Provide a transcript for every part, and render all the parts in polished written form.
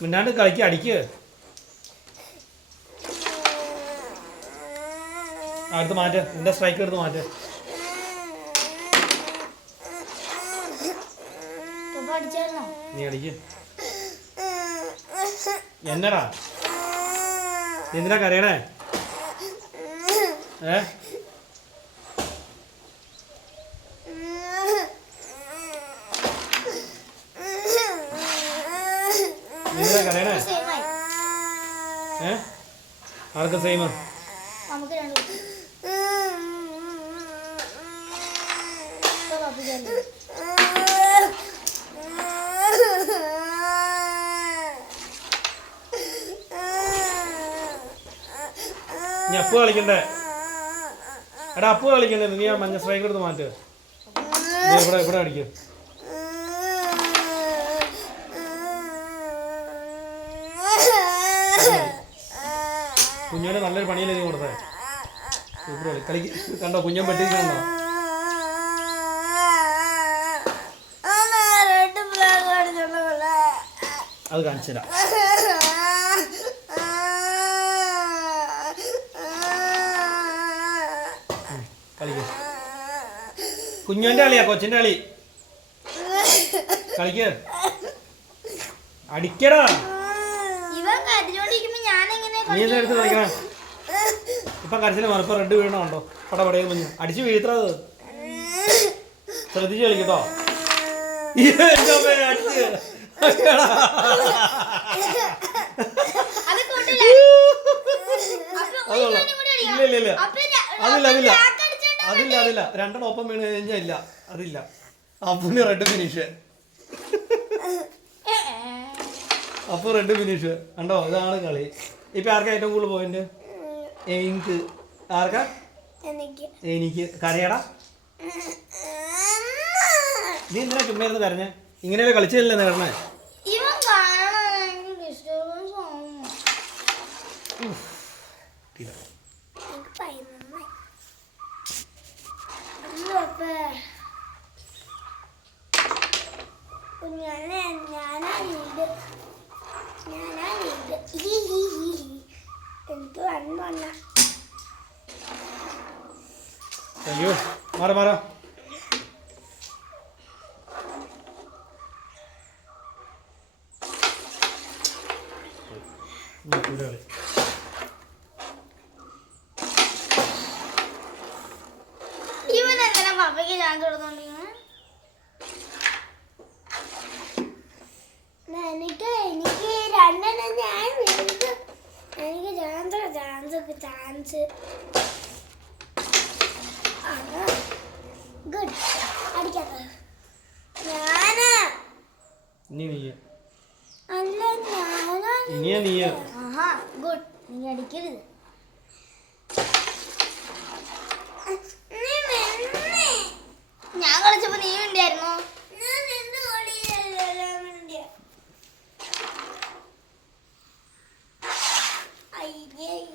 മിണ്ടാണ്ട് കളിക്ക് അടിക്ക്. അടുത്ത് മാറ്റ്, നിന്റെ സ്ട്രൈക്ക് എടുത്ത് മാറ്റ്. നീ അടിക്ക്. എന്നടാ എന്തിനാ കരയണേ? എന്തിനാ കരയണേ? ആർക്ക് സെയിം? നീ അപ്പ് കളിക്കണ്ടേ? എടാ അപ്പ് കളിക്കണ്ടേ? നീ ആ മഞ്ഞ സ്ട്രൈക്ക് എടുത്ത് മാറ്റ്. ഇവിടെ ഇവിടെ അടിക്കും. കുഞ്ഞോന് നല്ലൊരു പണിയല്ലേ നീ കൊടുത്തേ? ഇവിടെ കളി കണ്ടോ? കുഞ്ഞൻ പെട്ടിരിക്കണോ? അത് കാണിച്ചു തരാം. കളിക്ക. കുഞ്ഞോന്റെ കളിയാ, കൊച്ചിന്റെ കളി. കളിക്ക്. അടിക്കടാ. നീ എന്താ എടുത്ത് കളിക്കണം? ഇപ്പൊ കരച്ചില് മറപ്പ റെഡ് വീണുണ്ടോ? പടപടയും മഞ്ഞ അടിച്ചു വീഴ്ത്തത് ശ്രദ്ധിച്ച് കളിക്കട്ടോ. ഇല്ല ഇല്ല അതില്ല അതില്ല അതില്ല അതില്ല രണ്ടെണ്ണം ഒപ്പം വീണ് കഴിഞ്ഞാൽ ഇല്ല അതില്ല. അപ്പുന് റെഡ് ഫിനിഷ്. അപ്പൊ റെഡ് ഫിനിഷ് കണ്ടോ? ഇതാണ് കളി. ഇപ്പൊ ആർക്കാ ഏറ്റവും കൂടുതൽ പോയിന്റ്? എനിക്ക്. ആർക്കാ? എനിക്ക്. കരയടാ. നീ എന്തിനാ ചുമ്മാ ഇരുന്ന് കരഞ്ഞേ? ഇങ്ങനെയല്ലേ കളിച്ചല്ലേ നേടണേ? അയ്യോ മാറ മാറ. ഇവനെന്തിനാ പപ്പയ്ക്ക് ചാൻസ് കൊടുത്തോണ്ടിരിക്കുന്നത്? എനിക്ക് എനിക്ക് രണ്ടെണ്ണം ഞാൻ വീണിട്ട് എനിക്ക് ചാൻസ് ഗുഡ് അടിക്കാത്ത ഞാനാ. അല്ല ഞാനാ. ആഹാ ഗുഡ്. നീ അടിക്കരുത്. ഞാൻ കളിച്ചപ്പോ നീ ഉണ്ടായിരുന്നോ?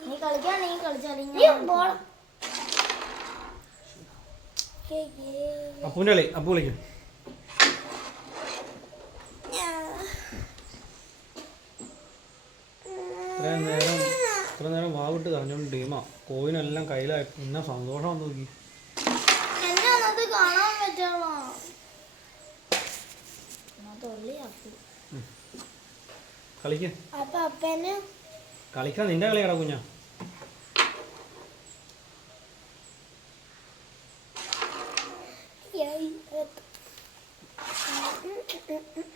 നീ കളിക്കാണെങ്കിൽ കളിച്ചാലും അപ്പൂന്റെ കളി. അപ്പു കളിക്കും. ഇത്ര നേരം വാവിട്ട് കറഞ്ഞോണ്ട് ടീമാ. കോയിനെല്ലാം കയ്യിലായി. പിന്നെ സന്തോഷം നോക്കി. കാണാൻ പറ്റുള്ളൂ. കളിക്ക്. അപ്പൊ അപ്പന് കളിക്കാൻ നിന്റെ കളിയാടാ കുഞ്ഞാ.